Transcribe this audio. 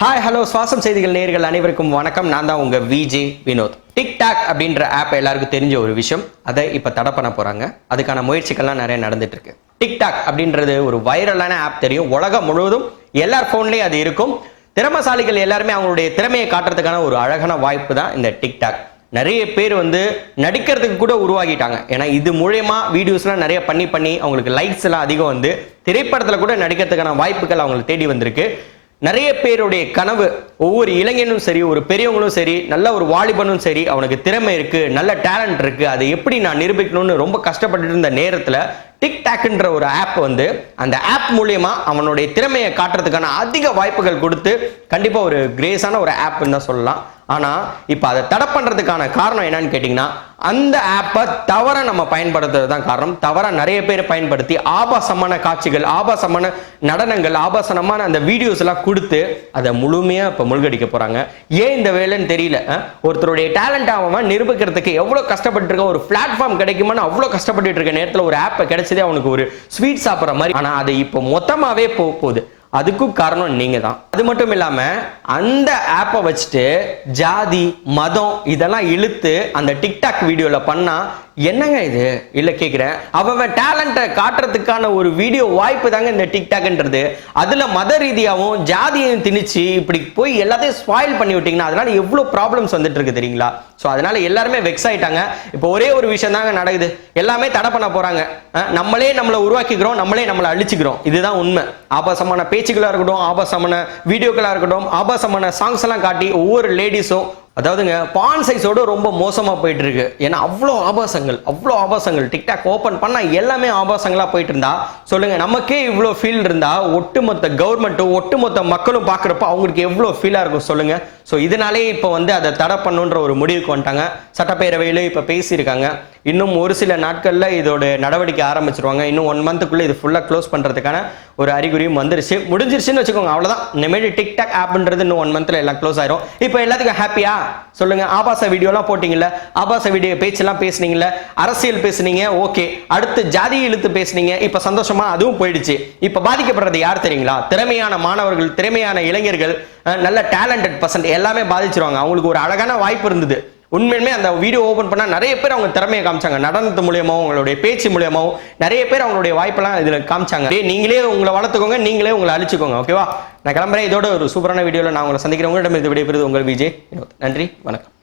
Hi hello சுவாசம் செய்திகள் நேர்கள் அனைவருக்கும் வணக்கம். நான் தான் உங்கள் விஜே வினோத். டிக்டாக் அப்படின்ற ஆப் எல்லாருக்கும் தெரிஞ்ச ஒரு விஷயம். அதை இப்போ தடை பண்ண போகிறாங்க அதுக்கான முயற்சிகள்லாம் நிறைய நடந்துட்டு இருக்கு டிக்டாக் அப்படின்றது ஒரு வைரலான ஆப் தெரியும். உலகம் முழுவதும் எல்லார் ஃபோன்லேயும் அது இருக்கும். திறமசாலிகள் எல்லாருமே அவங்களுடைய திறமையை காட்டுறதுக்கான ஒரு அழகான வாய்ப்பு தான் இந்த டிக்டாக் நிறைய பேர் வந்து நடிக்கிறதுக்கு கூட உருவாகிட்டாங்க. ஏன்னா இது மூலயமா வீடியோஸ்லாம் நிறைய பண்ணி பண்ணி அவங்களுக்கு லைக்ஸ் எல்லாம் அதிகம் வந்து திரைப்படத்தில் கூட நடிக்கிறதுக்கான வாய்ப்புகள் அவங்களுக்கு தேடி வந்திருக்கு. நிறைய பேருடைய கனவு ஒவ்வொரு இளைஞனும் சரி ஒரு பெரியவங்களும் சரி நல்ல ஒரு வாலிபனும் சரி அவனுக்கு திறமை இருக்கு நல்ல டேலண்ட் இருக்கு அதை எப்படி நான் நிரூபிக்கணும்னு ரொம்ப கஷ்டப்பட்டு இருந்த நேரத்தில் டிக்டாக்ன்ற ஒரு ஆப் வந்து அந்த ஆப் மூலியமா அவனுடைய திறமையை காட்டுறதுக்கான அதிக வாய்ப்புகள் கொடுத்து கண்டிப்பாக ஒரு கிரேஸான ஒரு ஆப்னு தான் சொல்லலாம். ஆனால் இப்போ அதை தடை பண்ணுறதுக்கான காரணம் என்னன்னு கேட்டிங்கன்னா அந்த ஆப்பை தவற நம்ம பயன்படுத்துறது தான் காரணம். தவற நிறைய பேர் பயன்படுத்தி ஆபாசமான காட்சிகள் ஆபாசமான நடனங்கள் ஆபாசமான அந்த வீடியோஸ் எல்லாம் கொடுத்து அதை முழுமையாக இப்போ முழுகடிக்க போகிறாங்க ஏன் இந்த வேலைன்னு தெரியல. ஒருத்தருடைய டேலண்ட் அவன் நிரூபிக்கிறதுக்கு எவ்வளோ கஷ்டப்பட்டு இருக்க ஒரு பிளாட்ஃபார்ம் கிடைக்குமான்னு அவ்வளோ கஷ்டப்பட்டு இருக்க நேரத்தில் ஒரு ஆப்பை கிடைச்சதே அவனுக்கு ஒரு ஸ்வீட் சாப்பிட்ற மாதிரி. ஆனா அது இப்போ மொத்தமாவே போக போகுது. அதுக்கும் காரணம் நீங்க தான் அது மட்டும் இல்லாம அந்த ஆப்பை வச்சுட்டு ஜாதி மதம் இதெல்லாம் இழுத்து அந்த டிக்டாக் வீடியோல பண்ணா என்னங்க இது? இல்ல கேக்குறேன். அவன் டேலண்ட்டை காட்டுறதுக்கான ஒரு வீடியோ வாய்ப்பு தாங்க இந்த டிக்டாக்ன்றது அதுல மத ரீதியாகவும் ஜாதியையும் திணிச்சு இப்படி போய் எல்லாத்தையும் ஸ்பாயில் பண்ணி விட்டீங்கன்னா அதனால எவ்வளவு ப்ராப்ளம்ஸ் வந்துட்டு இருக்கு தெரியுங்களா? ஸோ அதனால எல்லாருமே வெக்ஸ் ஆயிட்டாங்க. இப்போ ஒரே ஒரு விஷயம் தாங்க நடக்குது. எல்லாமே தடை பண்ண போறாங்க. நம்மளே நம்மளை உருவாக்கிக்கிறோம் நம்மளே நம்மளை அழிச்சுக்கிறோம். இதுதான் உண்மை. ஆபாசமான பேச்சுகளா இருக்கட்டும் ஆபாசமான வீடியோக்களாக இருக்கட்டும் ஆபாசமான சாங்ஸ் எல்லாம் காட்டி ஒவ்வொரு லேடிஸும் அதாவதுங்க பான் சைஸோட ரொம்ப மோசமாக போயிட்டு இருக்கு ஏன்னா அவ்வளோ ஆபாசங்கள் அவ்வளோ ஆபாசங்கள். டிக்டாக் ஓப்பன் பண்ணால் எல்லாமே ஆபாசங்களாக போயிட்டு இருந்தா சொல்லுங்க நமக்கே இவ்வளோ ஃபீல் இருந்தா ஒட்டுமொத்த கவர்மெண்ட்டும் ஒட்டுமொத்த மக்களும் பார்க்குறப்ப அவங்களுக்கு எவ்வளோ ஃபீலாக இருக்கும் சொல்லுங்க. ஸோ இதனாலே இப்போ வந்து அதை தடை பண்ணுன்ற ஒரு முடிவுக்கு வந்துட்டாங்க. சட்டப்பேரவையில் இப்போ பேசியிருக்காங்க. இன்னும் ஒரு சில நாட்களில் இதோட நடவடிக்கை ஆரம்பிச்சிருவாங்க. இன்னும் ஒன் மந்த்துக்குள்ளே இது ஃபுல்லாக க்ளோஸ் பண்ணுறதுக்கான ஒரு அறிகுறியும் வந்துருச்சு. முடிஞ்சிருச்சுன்னு வச்சுக்கோங்க அவ்வளோதான் இனிமேல் டிக்டாக் ஆப்ன்றது இன்னும் ஒன் மந்த்தில் எல்லாம் க்ளோஸ் ஆயிரும். இப்போ எல்லாத்துக்கும் ஹாப்பியா சொல்லுங்க. ஆபாச வீடியோலாம் போட்டிங்கல்ல? ஆபாச வீடியோ பேச்செல்லாம் பேசுனீங்கல்ல? அரசியல் பேசுனீங்க ஓகே. அடுத்து ஜாதி இழுத்து பேசுனீங்க இப்ப சந்தோஷமா அதுவும் போயிடுச்சு. இப்ப பாதிக்கப்படுறது யார் தெரியுங்களா? திறமையான மாணவர்கள் திறமையான இளைஞர்கள் அஹ், நல்ல டேலண்டட் பர்சன்ட் எல்லாமே பாதிச்சிருவாங்க. அவங்களுக்கு ஒரு அழகான வாய்ப்பு இருந்தது. உண்மையுமே அந்த வீடியோ ஓபன் பண்ணால் நிறைய பேர் அவங்க திறமையை காமிச்சாங்க. நடனத்து மூலியமாகவும் உங்களுடைய பேச்சு மூலியமாகவும் நிறைய பேர் அவங்களுடைய வாய்ப்பெல்லாம் இதில் காமிச்சாங்க. டேய், நீங்களே உங்களை வளர்த்துக்கோங்க நீங்களே உங்களை அழிச்சுக்கோங்க ஓகேவா நான் கிளம்புறேன். இதோட ஒரு சூப்பரான வீடியோவில் நான் உங்களை சந்திக்கிறேன். உங்களிடம் இது விடைபெறுது உங்கள் விஜய். நன்றி வணக்கம்.